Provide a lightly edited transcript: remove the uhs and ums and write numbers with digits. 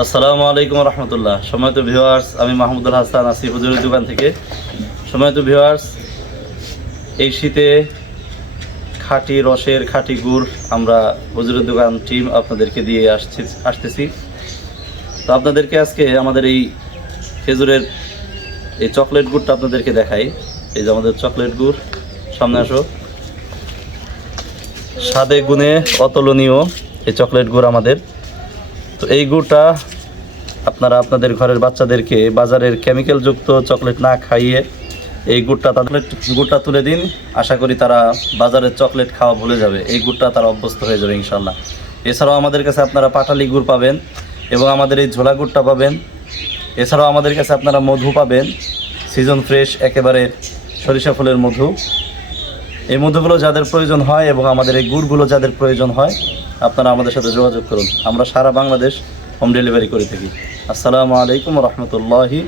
আসসালামু আলাইকুম রহমতুল্লাহ। সময়ত ভিউয়ার্স, আমি মাহমুদুল হাসান আছি হুজুরের দোকান থেকে। সময়ত ভিউয়ার্স, এই শীতে খাঁটি রসের খাঁটি গুড় আমরা হুজুরের দোকান টিম আপনাদেরকে দিয়ে আসতেছি। তো আপনাদেরকে আজকে আমাদের এই খেজুরের এই চকলেট গুড়টা আপনাদেরকে দেখাই। এই যে আমাদের চকলেট গুড়, সামনে আসো। স্বাদে গুণে অতুলনীয় এই চকলেট গুড় আমাদের। তো এই গুড়টা আপনারা আপনাদের ঘরের বাচ্চাদেরকে বাজারের কেমিক্যালযুক্ত চকলেট না খাইয়ে এই গুড়টা তুলে দিন। আশা করি তারা বাজারের চকলেট খাওয়া ভুলে যাবে, এই গুড়টা তারা অভ্যস্ত হয়ে যাবে ইনশাল্লাহ। এছাড়াও আমাদের কাছে আপনারা পাটালি গুড় পাবেন এবং আমাদের এই ঝোলা গুড়টা পাবেন। এছাড়াও আমাদের কাছে আপনারা মধু পাবেন, সিজন ফ্রেশ একেবারে সরিষা ফুলের মধু। এই মধুগুলো যাদের প্রয়োজন হয় এবং আমাদের এই গুড়গুলো যাদের প্রয়োজন হয়, আপনারা আমাদের সাথে যোগাযোগ করুন। আমরা সারা বাংলাদেশ হোম ডেলিভারি করে থাকি। আসসালামু আলাইকুম রহমতুল্লাহি